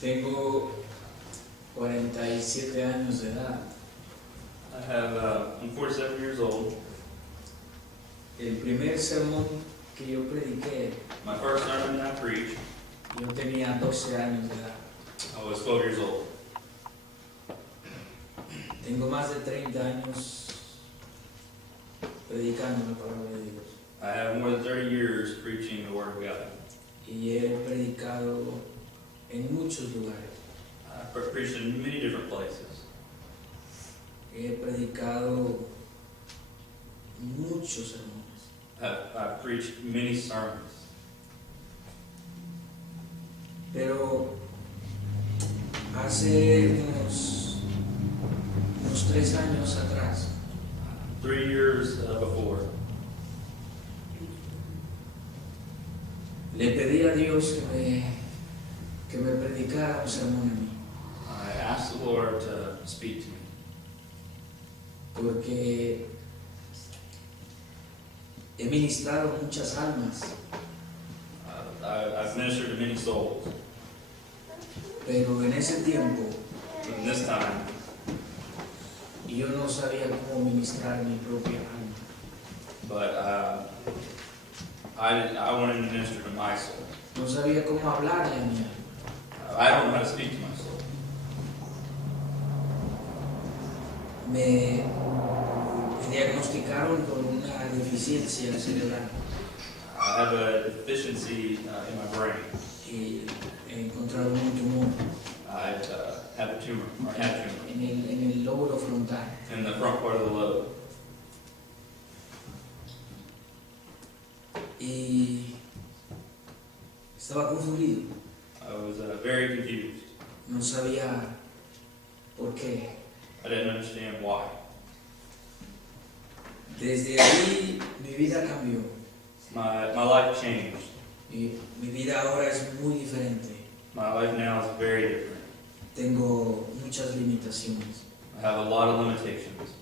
Tengo 47 años de edad. I'm 47 years old. El primer sermón que yo prediqué, My first sermon I preached, yo tenía 12 años de edad. I was 12 years old. Tengo más de 30 años predicando la palabra de Dios. I have more than 30 years preaching the Word of God. Y he predicado en muchos lugares. I've preached in many different places. He predicado muchos sermones. I've preached many sermons. Pero hace unos 3 años atrás, 3 years before, le pedí a Dios que me predicara un sermón a mí, I asked the Lord to speak to me. porque he ministrado muchas almas, I've ministered to many souls. pero en ese tiempo But in this time, yo no sabía cómo ministrar mi propia alma. but I wanted to minister to my soul. No sabía cómo hablarle a mi alma. I don't know how to speak to my soul. Me diagnosticaron con una deficiencia cerebral I have a deficiency in my brain. y encontraron un tumor I have a tumor, or had a tumor, en el lóbulo frontal. in the front part of the lobe. Y estaba confundido, I was very confused. no sabía por qué. I didn't understand why. Desde ahí mi vida cambió. My life changed. Mi vida ahora es muy diferente. My life now is very different. Tengo muchas limitaciones. I have a lot of limitations.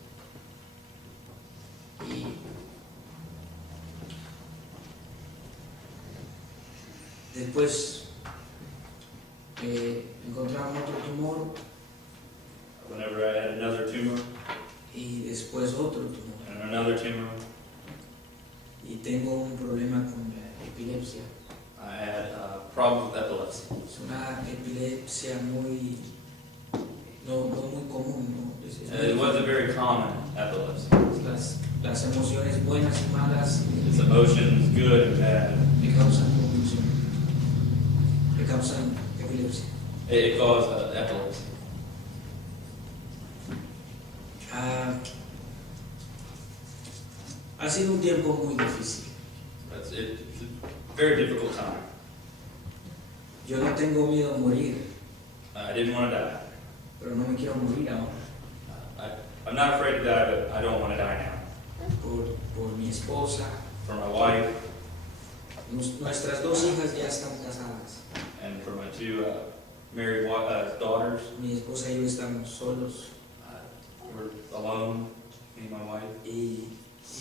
Y después encontraron otro tumor Whenever I had another tumor y después otro tumor. and another tumor, Y tengo un problema con la epilepsia. I had problems with epilepsy. Es una epilepsia muy, no muy común, ¿no? It wasn't very common epilepsy. Las emociones buenas y malas It's emotions, good and bad. me causan confusión, me causan epilepsia. It caused epilepsy. Ha sido un tiempo muy difícil. It's a very difficult time. Yo no tengo miedo a morir, I didn't want to die. pero no me quiero morir ahora. I'm not afraid to die, but I don't want to die now. Por mi esposa, For my wife nuestras 2 hijas ya están casadas. and for my 2 married daughters. Mi esposa y yo estamos solos We're alone, me and my wife. y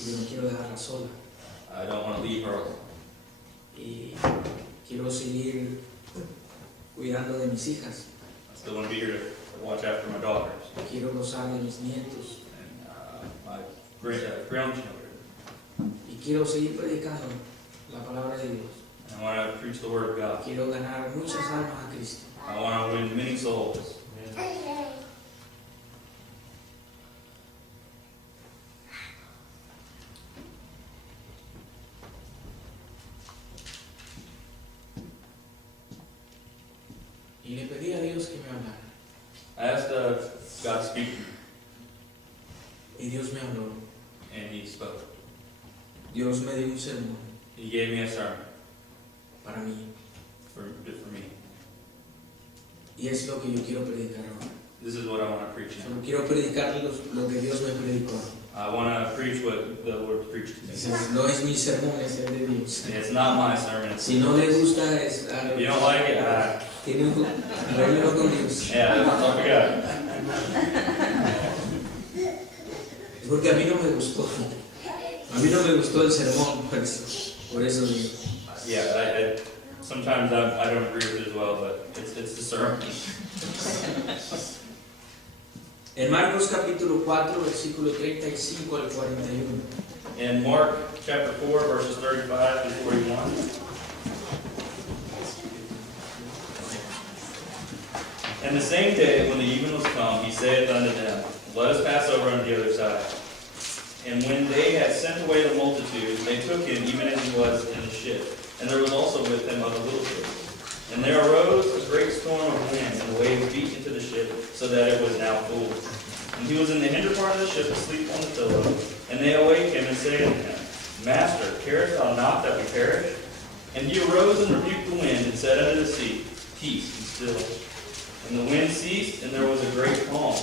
yo no quiero dejarla sola. I don't want to leave her alone. Y quiero seguir cuidando de mis hijas. I still want to be here to watch after my daughters Quiero gozar de mis nietos and my grandchildren. y quiero seguir predicando la palabra de Dios. And I want to preach the Word of God. Quiero ganar muchas almas a Cristo. I want to win many souls. Y le pedí a Dios que me hablara. I asked God to speak to me, Y Dios me habló. and He spoke. Dios me dio un sermón He gave me a sermon para mí. for me. Y es lo que yo quiero predicar ahora. This is what I want to preach now. Solo quiero predicar lo que Dios me predicó. I want to preach what the Lord preached to me. Entonces, no es mi sermón, es el de Dios. It's not my sermon. It's, Si no le gusta, es if you don't like it, tiene un problema con Dios. yeah, talk to God. Es porque a mí no me gustó. A mí no me gustó el sermón, por eso digo. Yeah, sometimes I don't agree with it as well, but it's the sermon. En Marcos capítulo 4, versículo 35 al 41. In Mark chapter 4, verses 35 to 41. And the same day, when the even was come, he saith unto them, Let us pass over unto the other side. And when they had sent away the multitude, they took him even as he was in the ship. And there was also with him other little ships. And there arose a great storm of wind, and the waves beat into the ship, so that it was now full. And he was in the hinder part of the ship, asleep on the pillow. And they awake him and say unto him, Master, carest thou not that we perish? And he arose and rebuked the wind, and said unto the sea, Peace, be still. And the wind ceased, and there was a great calm.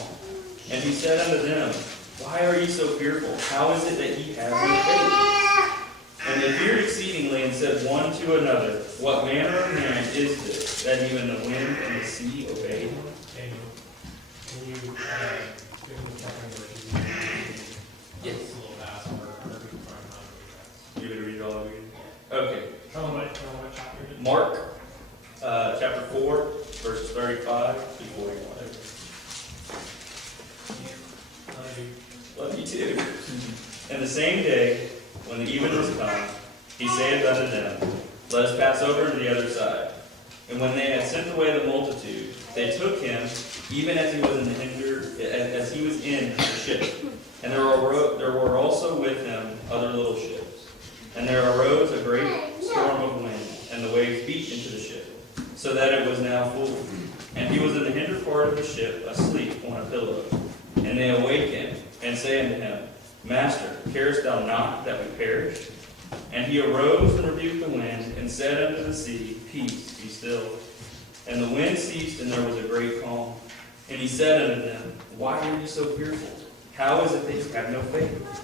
And he said unto them, Why are ye so fearful? How is it that ye have no faith? And they feared exceedingly, and said one to another, What manner of man is this, that even the wind and the sea obey him? Can you give them the chapter verses? Yes. It's a little fast, or You would read it all again? Okay. tell them what chapter it is. Mark chapter 4, verses 35 to 41. Love you too. And the same day, when the even was come, he saith unto them, Let us pass over to the other side. And when they had sent away the multitude, they took him, even as he was in the as he was in the ship. And there were also with him other little ships. And there arose a great storm of wind, and the waves beat into the ship, so that it was now full. And he was in the hinder part of the ship, asleep on a pillow. And they awake him, and say unto him, Master, carest thou not that we perish? And he arose and rebuked the wind, and said unto the sea, Peace, be still. And the wind ceased, and there was a great calm. And he said unto them, Why are ye so fearful? How is it that ye have no faith?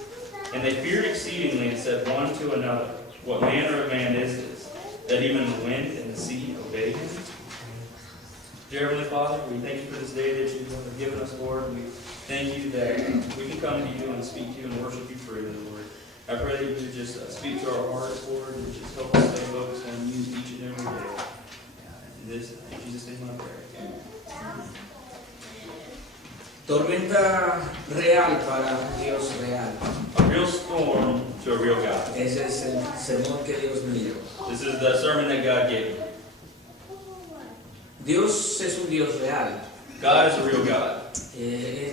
And they feared exceedingly, and said one to another, What manner of man is this, that even the wind and the sea obey him? Dear Heavenly Father, we thank you for this day that you have given us, Lord. We thank you that we can come to you and speak to you and worship you freely, Lord. I pray that you would just speak to our hearts, Lord, and just help us stay focused on you each and every day. In Jesus' name I pray. Tormenta real para un Dios real. A real storm to a real God. Ese es el sermón que Dios me dio. This is the sermon that God gave me. Dios es un Dios real. God is a real God.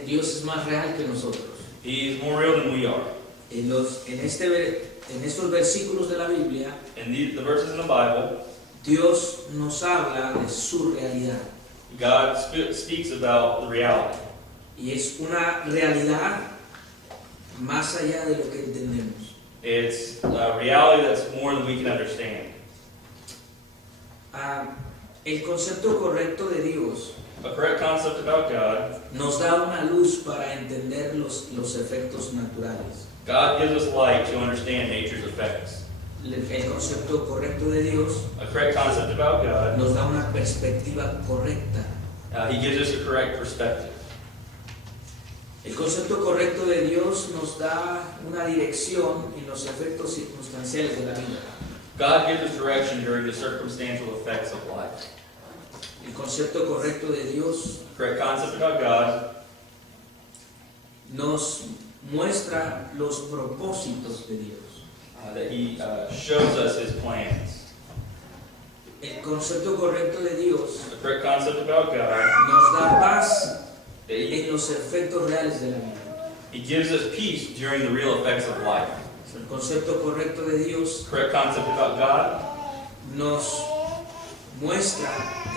Dios es más real que nosotros. He is more real than we are. En estos versículos de la Biblia, In the verses in the Bible, Dios nos habla de su realidad. God speaks about the reality. Y es una realidad más allá de lo que entendemos. It's a reality that's more than we can understand. El concepto correcto de Dios A correct concept about God. nos da una luz para entender los efectos naturales. God gives us light to understand nature's effects. El concepto correcto de Dios A correct concept about God. nos da una perspectiva correcta. He gives us a correct perspective. El concepto correcto de Dios nos da una dirección en los efectos circunstanciales de la vida. God gives us direction during the circumstantial effects of life. El concepto correcto de Dios Correct concept about God nos muestra los propósitos de Dios. that He shows us His plans. El concepto correcto de Dios The correct concept about God nos da paz that He en los efectos reales de la vida. gives us peace during the real effects of life. El concepto correcto de Dios Correct concept about God nos muestra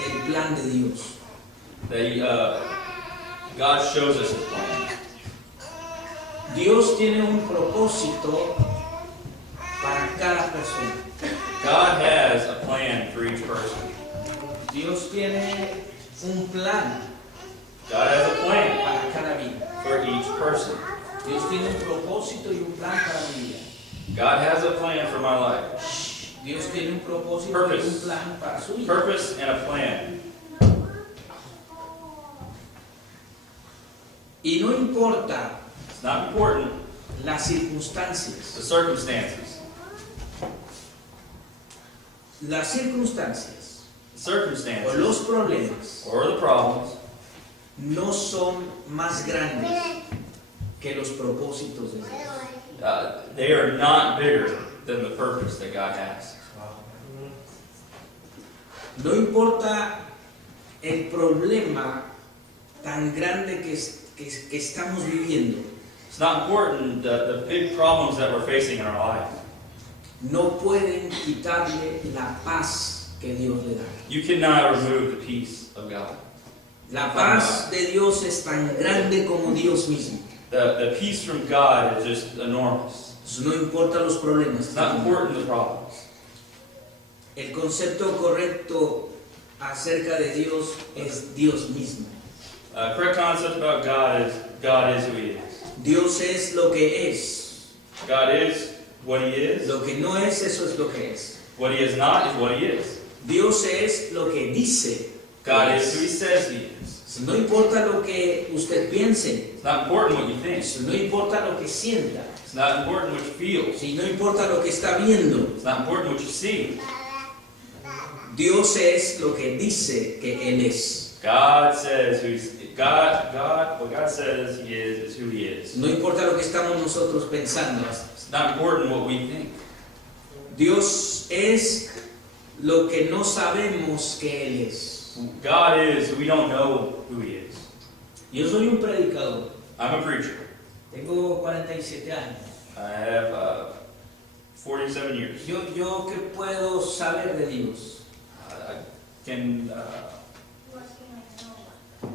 el plan de Dios. that God shows us His plan. Dios tiene un propósito para cada persona. God has a plan for each person. Dios tiene un plan God has a plan para cada vida. for each person. Dios tiene un propósito y un plan para mi vida. God has a plan for my life. Dios tiene un propósito y Purpose. un plan para su vida. Purpose and a plan. Y no importa It's not important las circunstancias. the circumstances. Las circunstancias The circumstances los problemas or the problems no son más grandes que los propósitos de Dios. they are not bigger than the purpose that God has. No importa el problema tan grande que estamos viviendo, It's not important the big problems that we're facing in our life. no pueden quitarle la paz que Dios le da. You cannot remove the peace of God. La paz de Dios es tan grande como Dios mismo. The peace from God is just enormous. No importa los problemas. It's not important the problems. El concepto correcto acerca de Dios es Dios mismo. Correct concept about God is who He is. Dios es lo que es. God is what He is. Lo que no es, eso es lo que es. What He is not is what He is. Dios es lo que dice. God is who He says He is. No importa lo que usted piense. It's not important what you think. No importa lo que sienta. It's not important what you feel. Si no importa lo que está viendo. It's not important what you see. Dios es lo que dice que Él es. God says what God says He is who He is. No importa lo que estamos nosotros pensando. It's not important what we think. Dios es lo que no sabemos que Él es. God is who we don't know who He is. Yo soy un predicador. I'm a preacher. Tengo 47 años. I have 47 years. Yo ¿qué puedo saber de Dios? I can.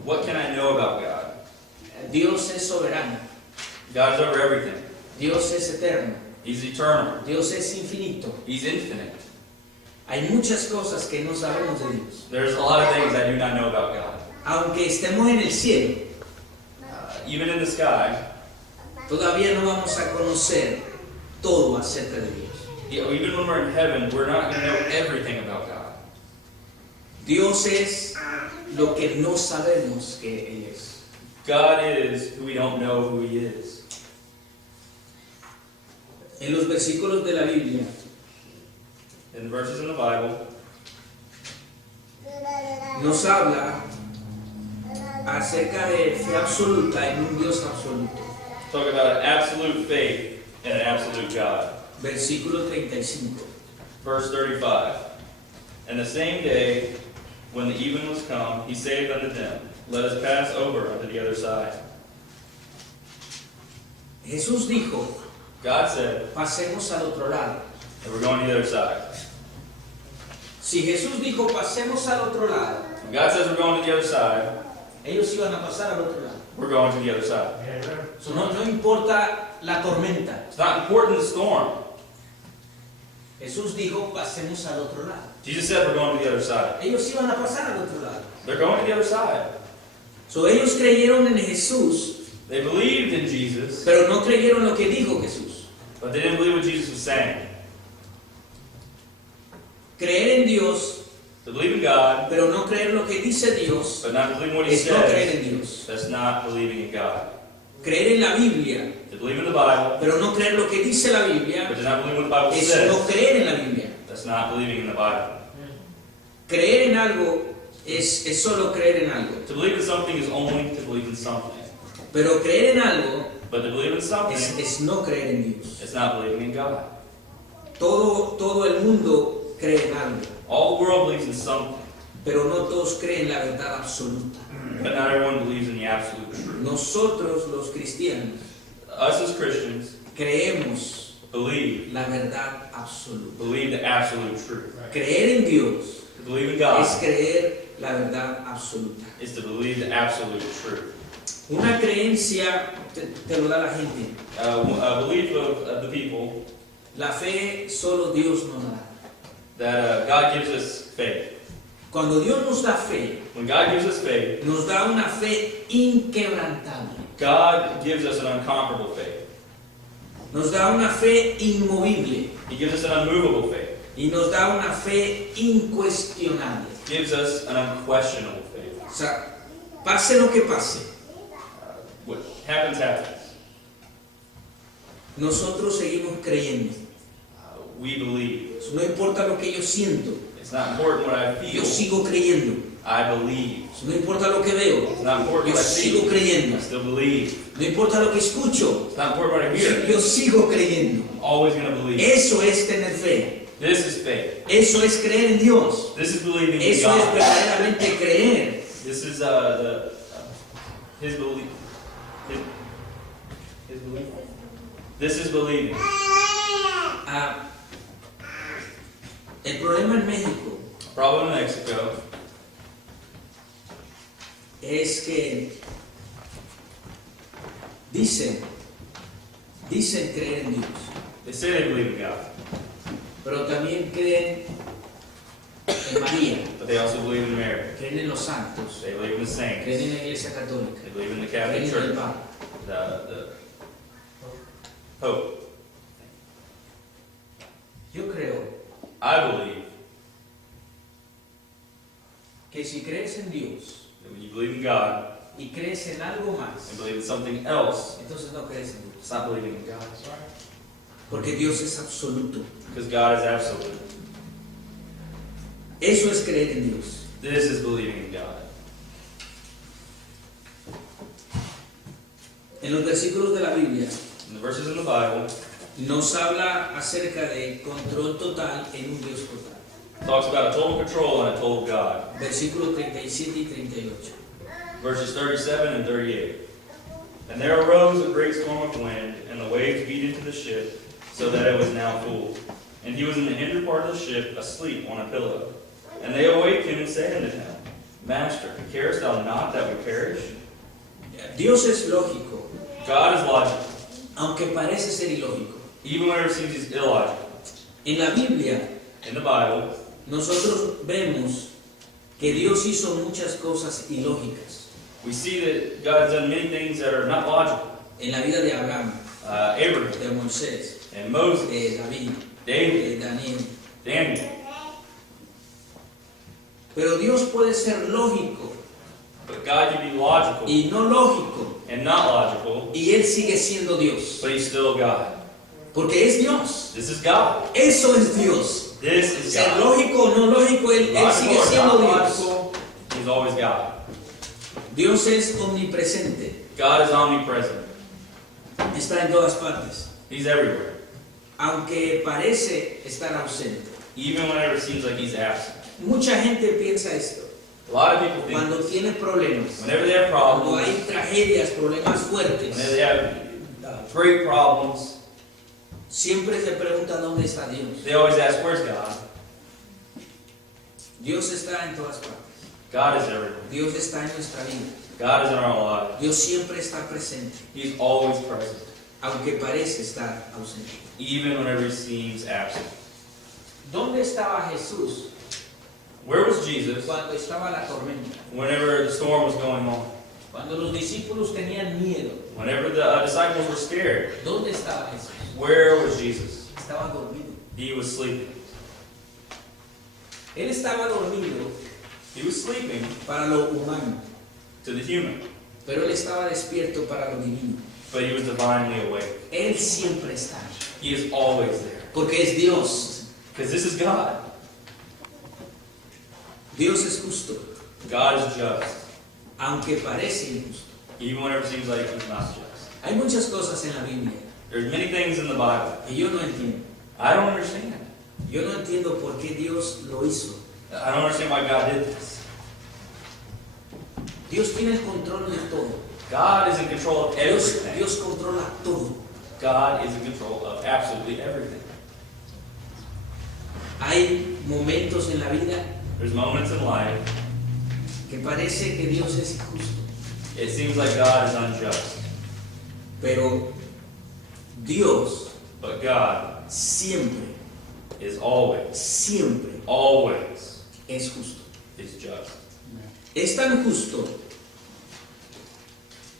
What can I know about God? Dios es soberano. God is over everything. Dios es eterno. He's eternal. Dios es infinito. He's infinite. Hay muchas cosas que no sabemos de Dios. There's a lot of things I do not know about God. Aunque estemos en el cielo, Even in the sky, todavía no vamos a conocer todo acerca de Dios. even when we're in heaven, we're not going to know everything about God. Dios es lo que no sabemos que Él es. God is who we don't know who He is. En los versículos de la Biblia, In the verses in the Bible, nos habla acerca de fe absoluta en un Dios absoluto. talk about an absolute faith in an absolute God. Versículo 35. Verse 35. And the same day, when the even was come, He saith unto them, Let us pass over unto the other side. Jesús dijo, God said, pasemos al otro lado. and we're going to the other side. Si Jesús dijo, pasemos al otro lado, When God says we're going to the other side, ellos iban a pasar al otro lado. we're going to the other side. So, no importa la tormenta. It's not important the storm. Jesús dijo, pasemos al otro lado. Jesus said we're going to the other side. Ellos iban a pasar al otro lado. They're going to the other side. So, ellos creyeron en Jesús, They believed in Jesus, pero no creyeron lo que dijo Jesús. but they didn't believe what Jesus was saying. Creer en Dios, To believe in God, pero no creer lo que dice Dios, but not believe what He es no creer says, en Dios. that's not believing in God. Creer en la Biblia, To believe in the Bible, pero no creer lo que dice la Biblia, but to not believe what the Bible es no says, creer en la Biblia. that's not believing in the Bible. Creer en algo es solo creer en algo. To believe in something is only to believe in something. Pero creer en algo But to believe in something, es no creer en Dios. it's not believing in God. Todo el mundo cree en algo, All the world believes in something, pero no todos creen la verdad absoluta. but not everyone believes in the absolute truth. Nosotros los cristianos Us as Christians creemos believe la verdad absoluta. the absolute truth. Creer en Dios To believe in God es creer la verdad absoluta. is to believe the absolute truth. Una creencia te lo da la gente. A belief of the people La fe solo Dios nos da. that God gives us faith. Cuando Dios nos da fe, When God gives us faith, nos da una fe inquebrantable. God gives us an unconquerable faith. Nos da una fe inmovible. He gives us an unmovable faith. Y nos da una fe incuestionable. He gives us an unquestionable faith. O sea, pase lo que pase, What happens, happens. nosotros seguimos creyendo. We believe. No importa lo que yo siento, It's not important what I Yo feel. sigo creyendo. I believe. No importa lo que veo, It's not important yo what I sigo see. creyendo. I still believe. No importa lo que escucho, It's not important what I hear. yo sigo creyendo. I'm always going to believe. Eso es tener fe. This is faith. Eso es creer en Dios. This is believing in Eso es God. verdaderamente creer. This is his belief. His belief. This is believing. Ah, el problema en México Problem in Mexico es que dicen creer en Dios, they say they believe in God, pero también creen en María, but they also believe in Mary. creen en los santos, They believe in the saints. creen en la Iglesia Católica, They believe in the creen Catholic en el Church. Papa. The Pope. Yo creo I believe que si crees en Dios that when you believe in God y crees en algo más, and believe in something else, entonces no crees en Dios, it's not believing in God. porque Dios es absoluto. Because God is absolute. Eso es creer en Dios. This is believing in God. En los versículos de la Biblia In the verses in the Bible, nos habla acerca de control total en un Dios total. it talks about a total control and a total God. Versículos 37 y 38. Verses 37 and 38. And there arose a great storm of wind, and the waves beat into the ship, so that it was now full. And he was in the hinder part of the ship, asleep on a pillow. And they awaked him and said unto him, Master, carest thou not that we perish? Dios es lógico, God is logical, aunque parece ser ilógico. even whenever it seems he's illogical. En la Biblia In the Bible, nosotros vemos que Dios hizo muchas cosas ilógicas. we see that God has done many things that are not logical. En la vida de Abraham, Abraham de Moisés, and Moses, de David, David, de Daniel. Daniel. Pero Dios puede ser lógico But God can be logical y no lógico, and not logical, y Él sigue siendo Dios, but he's still God. porque es Dios. This is God. Eso es Dios. This is Ser God. lógico o no lógico, Él sigue Logical or siendo not Dios. logical, he's always God. Dios es omnipresente, God is omnipresent. está en todas partes, He's everywhere. aunque parece estar ausente. Even whenever it seems like he's absent. Mucha gente piensa esto, A lot of people think cuando tiene problemas, whenever they have cuando problems, hay tragedias, problemas fuertes, whenever they have great problems, siempre se pregunta dónde está Dios. they always ask, where's God? Dios está en todas partes, God is everywhere. Dios está en nuestra vida, God is in our lives. Dios siempre está presente, He's always present, aunque parece estar ausente. even whenever he seems absent. ¿Dónde estaba Jesús Where was Jesus cuando estaba la tormenta? whenever the storm was going on? Cuando los discípulos tenían miedo, Whenever the disciples were scared, ¿dónde estaba Jesús? where was Jesus? Estaba dormido. He was sleeping. Él estaba dormido He was sleeping para lo humano, to the human, pero él estaba despierto para lo divino. but he was divinely awake. Él siempre está, He is always there. porque es Dios. Because this is God. Dios es justo, God is just, aunque parece injusto. even whenever it seems like he's not just. Hay muchas cosas en la Biblia There's many things in the Bible que yo no entiendo. I don't understand. Yo no entiendo por qué Dios lo hizo. I don't understand why God did this. Dios tiene el control de todo. God is in control of Dios, everything. Dios controla todo. God is in control of absolutely everything. Hay momentos en la vida There's moments in life que parece que Dios es injusto, it seems like God is unjust, pero Dios but God siempre, is always, siempre always es justo. is just. Es tan justo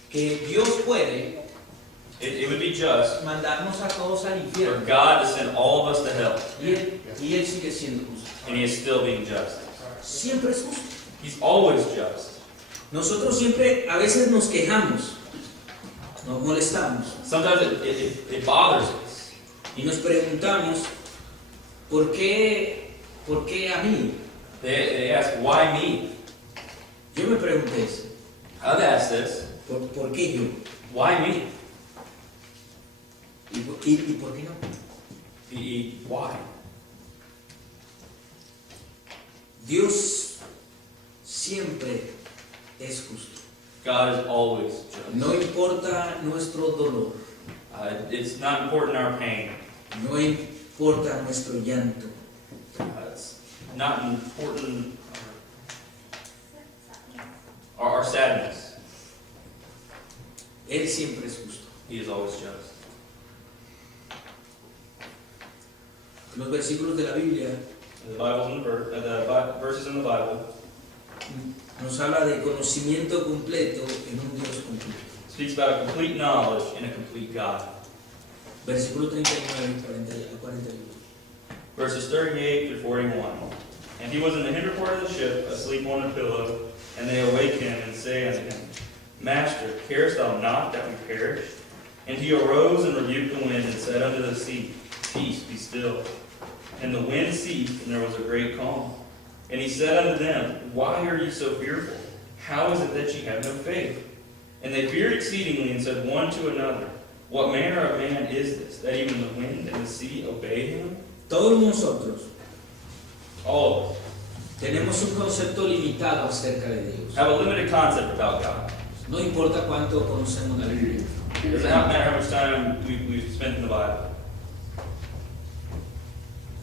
que Dios puede It would be just mandarnos a todos al for infierno God to send all of us to hell, y él sigue siendo justo. and He is still being just. Siempre es justo. He's always just. Nosotros siempre a veces nos quejamos, nos molestamos Sometimes it bothers us. y nos preguntamos ¿por qué a mí? They ask, why me? Yo me pregunté eso. I've asked this. ¿Por qué yo? Why me? ¿Y por qué no? Why? Dios siempre es justo. God is always just. No importa nuestro dolor, It's not important our pain. no importa nuestro llanto, It's not important our sadness. Él siempre es justo. He is always just. Los versículos de la Biblia The verses in the Bible nos habla de conocimiento completo en un Dios completo. speaks about a complete knowledge in a complete God. Versículo 39 y 41. Verses 38 through 41. And he was in the hinder part of the ship, asleep on a pillow, and they awake him and say unto him, Master, carest thou not that we perish? And he arose and rebuked the wind and said unto the sea, Peace, be still. And the wind ceased, and there was a great calm. And he said unto them, Why are ye so fearful? How is it that ye have no faith? And they feared exceedingly, and said one to another, What manner of man is this, that even the wind and the sea obey him? Todos nosotros All of us tenemos un concepto limitado acerca de Dios. have a limited concept about God. No importa cuánto conocemos la Biblia. It doesn't matter how much time we've spent in the Bible.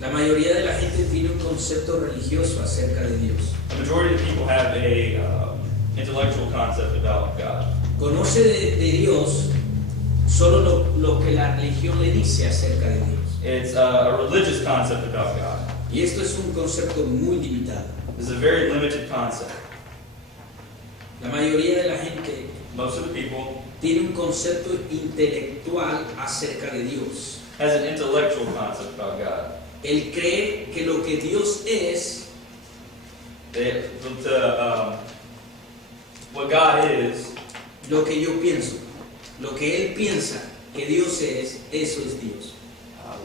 La mayoría de la gente tiene un concepto religioso acerca de Dios. The majority of people have a intellectual concept about God. Conoce de Dios solo lo que la religión le dice acerca de Dios. It's a religious concept about God. Y esto es un concepto muy limitado. It's a very limited concept. La mayoría de la gente Most of the people tiene un concepto intelectual acerca de Dios. has an intellectual concept about God. Él cree que lo que Dios es What God is, lo que yo pienso. Lo que él piensa que Dios es, eso es Dios.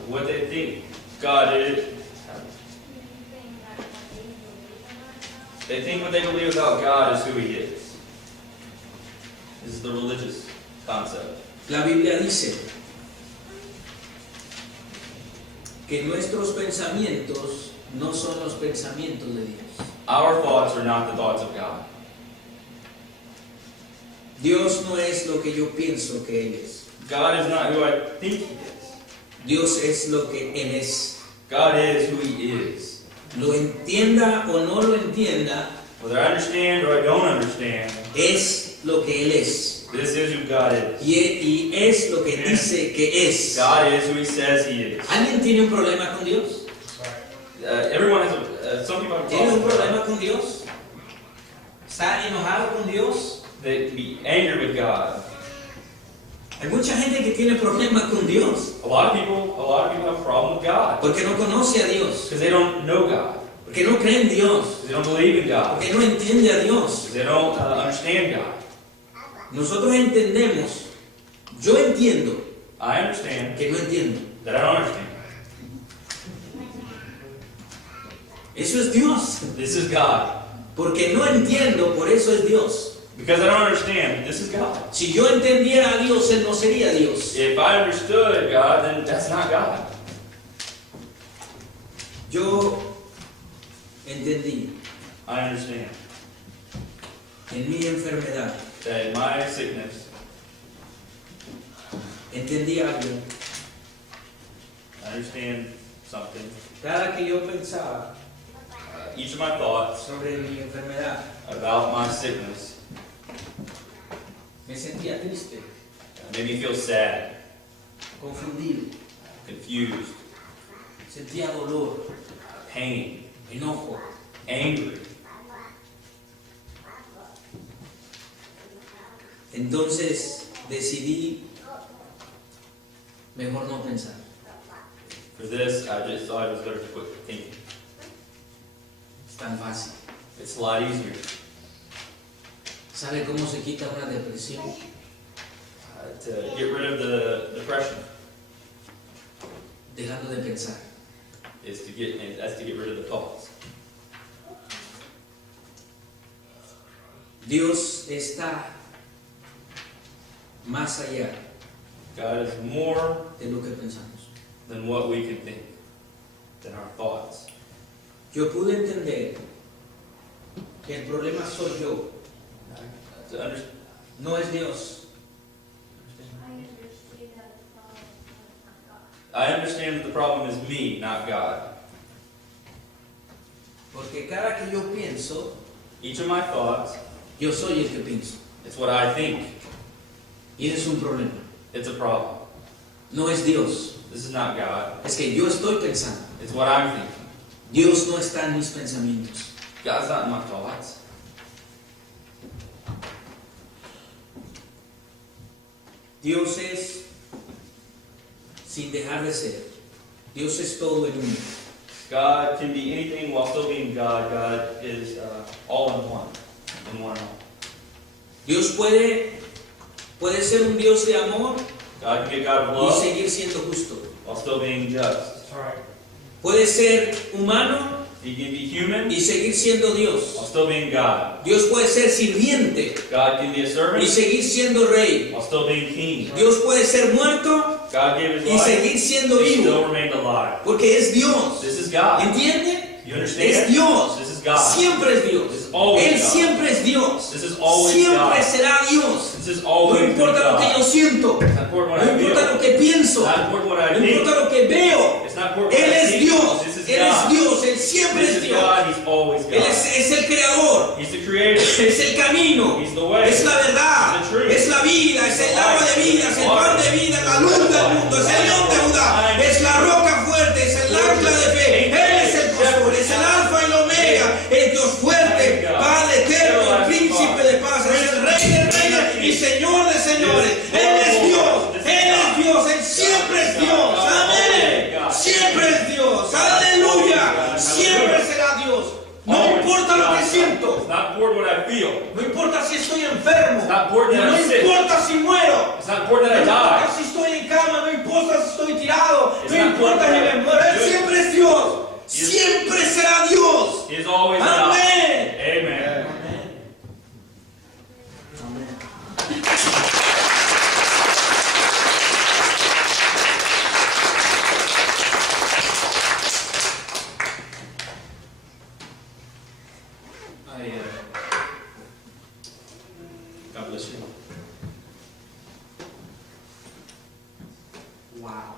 what they think God is. They think what they believe about God is who He is. This is the religious concept. La Biblia dice que nuestros pensamientos no son los pensamientos de Dios. Our thoughts are not the thoughts of God. Dios no es lo que yo pienso que Él es. God is not who I think He is. Dios es lo que Él es. God is who He is. Lo entienda o no lo entienda, Whether I understand or I don't understand, es lo que Él es. this is who God is. Y es lo que dice que es. God is who He says He is. ¿Alguien tiene un problema con Dios? Everyone has some people have ¿Tiene un problems. problema con Dios? ¿Está enojado con Dios? They be angry with God. Hay mucha gente que tiene problemas con Dios A lot of people have a problem with God porque no conoce a Dios, because they don't know God, porque no cree en Dios, because they don't believe in God, porque no entiende a Dios. because they don't understand God. Nosotros entendemos, yo entiendo I understand que no entiendo. that I don't understand. Eso es Dios, This is God. porque no entiendo, por eso es Dios. Because I don't understand, this is God. Si yo entendiera a Dios, Él no sería Dios. If I understood God, then that's not God. Yo entendí I understand en mi enfermedad, that in my sickness, entendí algo. I understand something. Cada que yo pensaba Each of my thoughts sobre mi enfermedad, about my sickness me sentía triste, made me feel sad, confundido, confused, sentía dolor, pain, enojo. angry. Entonces decidí mejor no pensar. For this, I just thought it was better to quit thinking. Es tan fácil. It's a lot easier ¿Sabe cómo se quita una depresión? to get rid of the depression. Dejando de pensar. That's to get rid of the thoughts. Dios está más allá God is more de lo que pensamos. than what we can think, than our thoughts. Yo pude entender que el problema soy yo, To under- no es Dios. I understand that the problem is me, not God. Porque cada que yo pienso, Each of my thoughts, yo soy el que pienso. it's what I think. Y ese es un problema. It's a problem. No es Dios. This is not God. Es que yo estoy pensando. It's what I'm thinking. Dios no está en mis pensamientos. God's not in my thoughts. Dios es sin dejar de ser. Dios es todo en uno. God can be anything while still being God. God is all in one and all. Dios puede ser un Dios de amor God can be a God of y love seguir siendo justo. while still being just. That's right. Puede ser humano He can be human y seguir siendo Dios. while still being God. Dios puede ser sirviente God can be a servant y seguir siendo rey. while still being king. Dios puede ser muerto God gave his y life, seguir siendo he still vivo. remained alive. Porque es Dios. This is God. ¿Entiende? You Es understand? Dios. This is God. Siempre es Dios. This is always Él God. siempre es Dios. This is always Siempre God. será Dios. This is No always importa lo que yo God. siento. It's not important what No I importa feel. lo que pienso. It's not important what I No think. importa lo que veo. It's not important Él what I es think. Dios. This is Él es God. Dios. Él siempre This es is Dios. God. He's always Él God. es el creador. He's the creator. Es el camino. He's the way. Es la verdad. It's the truth. Es la vida. Es el agua de vida. Es el pan de vida. Es la luz del mundo. Es el león de Judá. Es la roca fuerte. Es el ancla de fe. Él es el pastor. Es el alfa y el omega. El Dios fuerte. Padre eterno. El príncipe de paz. Es el rey de reyes y señor de señores. Él es Dios. Él es Dios. Él siempre es Dios. Amén. Siempre es Dios. Aleluya. Siempre será Dios. No importa lo que siento. It's not important what I feel. No importa si estoy enfermo. It's not important that No I'm sick. importa si muero. It's not important No that I importa die. si estoy en cama. No importa si estoy tirado. It's No not importa si me important. muero. Él Good. siempre es Dios. Yes. Siempre será Dios. He is always God. Amén. Amen. God bless you. Wow.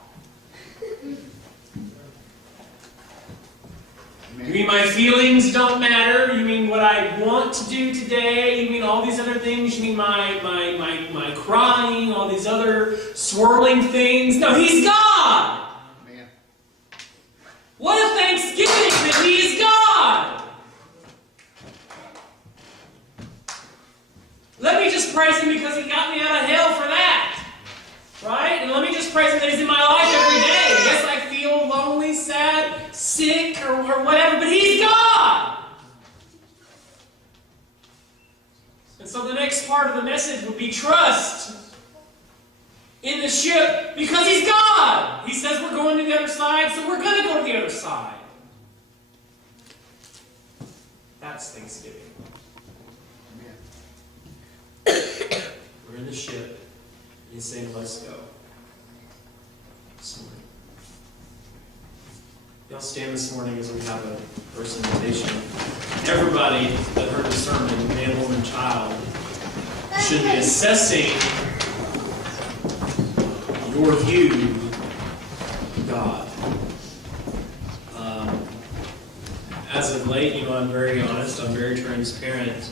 You mean my feelings don't matter? You mean what I want to do today? You mean all these other things? You mean my crying, all these other swirling things? No, He's God! Man. What a thanksgiving that He is God! Let me just praise Him because He got me out of hell for that. Right? And let me just praise Him that He's in my life every day. Yes, I feel lonely, sad, sick, or whatever, but He's God! And so the next part of the message would be trust in the ship because He's God. He says we're going to the other side, so we're going to go to the other side. That's Thanksgiving. We're in the ship, and He's saying, let's go. This morning. Y'all stand this morning as we have a first invitation. Everybody that heard the sermon, man, woman, child, should be assessing your view of God. As of late, I'm very honest, I'm very transparent.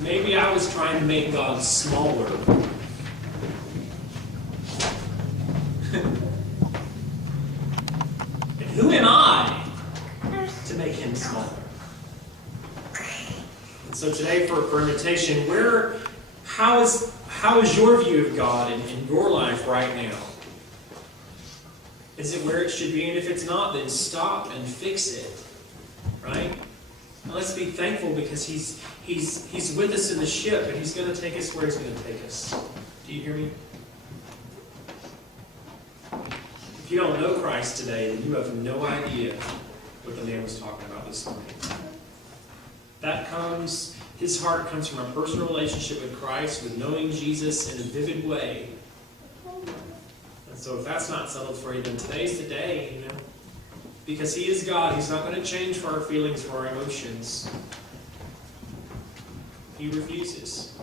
Maybe I was trying to make God smaller. And who am I to make Him smaller? And so today for invitation, how is your view of God in your life right now? Is it where it should be? And if it's not, then stop and fix it. Right? Now let's be thankful because He's with us in the ship and He's going to take us where He's going to take us. Do you hear me? If you don't know Christ today, then you have no idea what the man was talking about this morning. His heart comes from a personal relationship with Christ, with knowing Jesus in a vivid way. And so if that's not settled for you, then today's the day, Because He is God, He's not going to change for our feelings, for our emotions. He refuses.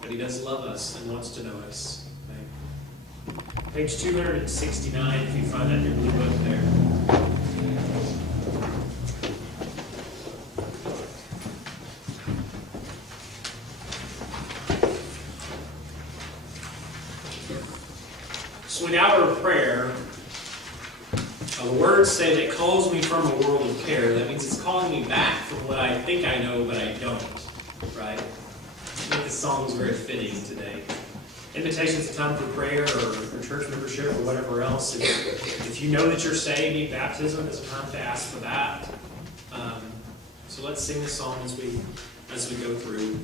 But He does love us and wants to know us. Okay? Page 269, if you find that in your blue book there. So in hour of prayer, the words say that calls me from a world of care. That means it's calling me back from what I think I know, but I don't. Right? I think this song is very fitting today. Invitation's a time for prayer or church membership or whatever else. If you know that you're saved, need baptism, it's a time to ask for that. So let's sing this song as we go through.